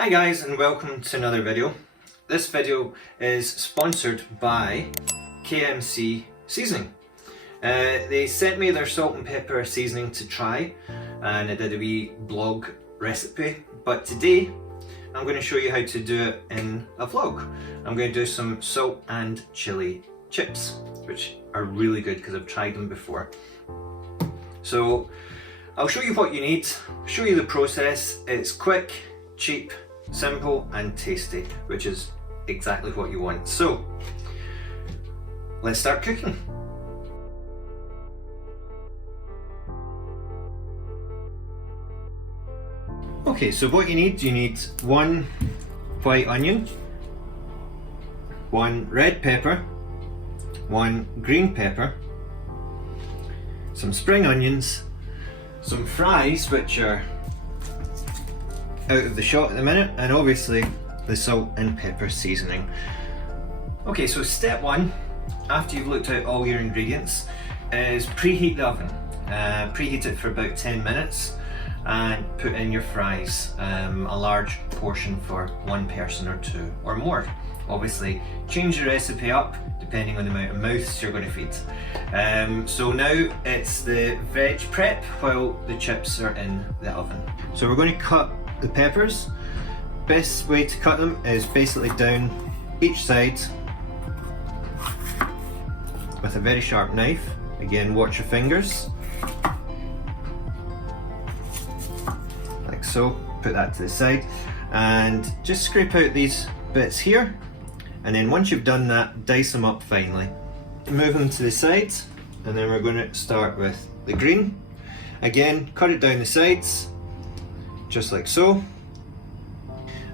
Hi guys, and welcome to another video. This video is sponsored by KMC Seasoning. They sent me their salt and pepper seasoning to try, and I did a wee blog recipe, but today I'm going to show you how to do it in a vlog. I'm going to do some salt and chili chips, which are really good because I've tried them before. So I'll show you what you need, show you the process. It's quick, cheap, simple and tasty, which is exactly what you want. So let's start cooking. Okay, so what you need one white onion, one red pepper, one green pepper, some spring onions, some fries which are out of the shot at the minute, and obviously the salt and pepper seasoning. Okay, so step one, after you've looked at all your ingredients, is preheat the oven. Preheat it for about 10 minutes and put in your fries, a large portion for one person or two or more. Obviously change the recipe up depending on the amount of mouths you're going to feed. So now it's the veg prep while the chips are in the oven. So we're going to cut the peppers. Best way to cut them is basically down each side with a very sharp knife. Again, watch your fingers. Like so. Put that to the side and just scrape out these bits here, and then once you've done that, dice them up finely. Move them to the side, and then we're going to start with the green. Again, cut it down the sides just like so,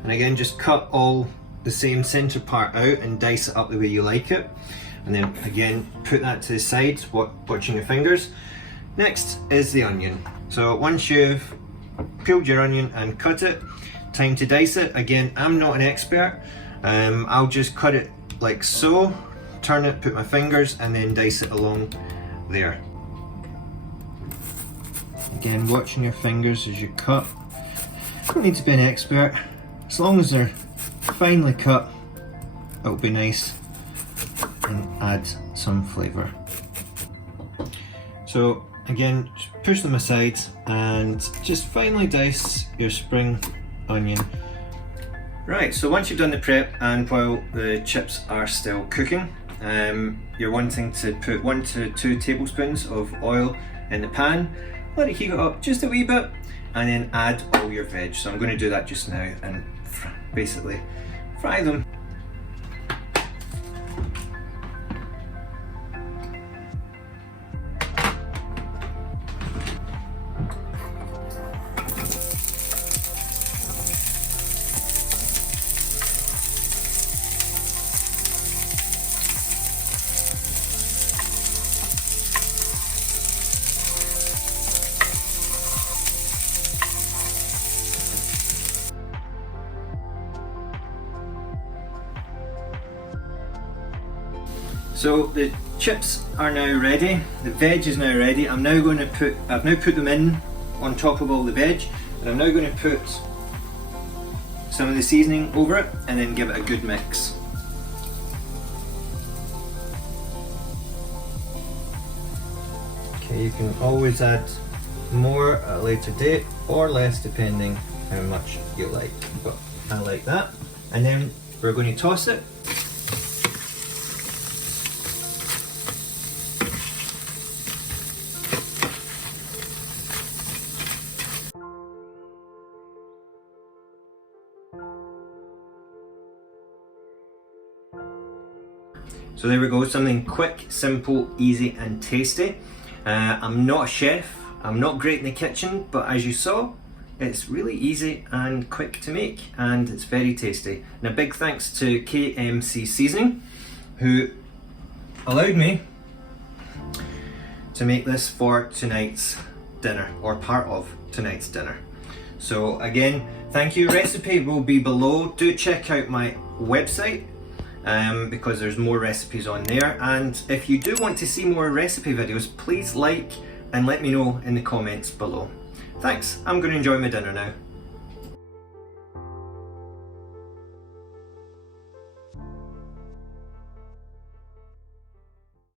and again just cut all the same center part out and dice it up the way you like it, and then again put that to the side, watching your fingers. Next is the onion. So once you've peeled your onion and cut it, time to dice it. Again, I'm not an expert, I'll just cut it like so, turn it, put my fingers, and then dice it along there. Again, watching your fingers as you cut. Don't need to be an expert, as long as they're finely cut, it'll be nice and add some flavour. So again, just push them aside and just finely dice your spring onion. Right, so once you've done the prep and while the chips are still cooking, you're wanting to put 1 to 2 tablespoons of oil in the pan, let it heat up just a wee bit, and then add all your veg. So I'm going to do that just now and basically fry them. So the chips are now ready, the veg is now ready. I've now put them in on top of all the veg, and I'm now going to put some of the seasoning over it and then give it a good mix. Okay, you can always add more at a later date or less depending how much you like, but I like that. And then we're going to toss it. So there we go, something quick, simple, easy and tasty. I'm not a chef, I'm not great in the kitchen, but as you saw, it's really easy and quick to make, and it's very tasty. And a big thanks to KMC Seasoning, who allowed me to make this for tonight's dinner, or part of tonight's dinner. So again, thank you. Recipe will be below. Do check out my website, because there's more recipes on there, and if you do want to see more recipe videos, please like and let me know in the comments below. Thanks, I'm going to enjoy my dinner now.